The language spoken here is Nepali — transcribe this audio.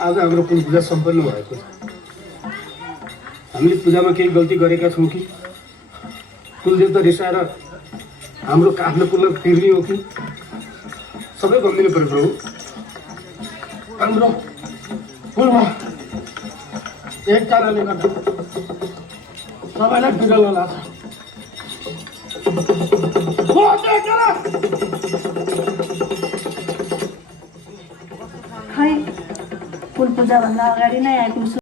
आज हाम्रो कुल पूजा सम्पन्न भएको छ। हामीले पूजामा केही गल्ती गरेका छौँ कि कुलदेवता रिसाएर हाम्रो आफ्नो कुललाई तिर्ने हो कि सबै भनिदिनु पर्यो प्रभु। हाम्रो कुलमा एकजनाले गर्दा सबैलाई बिरल लाग्छ। खै कुल पूजाभन्दा अगाडि नै आइपुग्छु।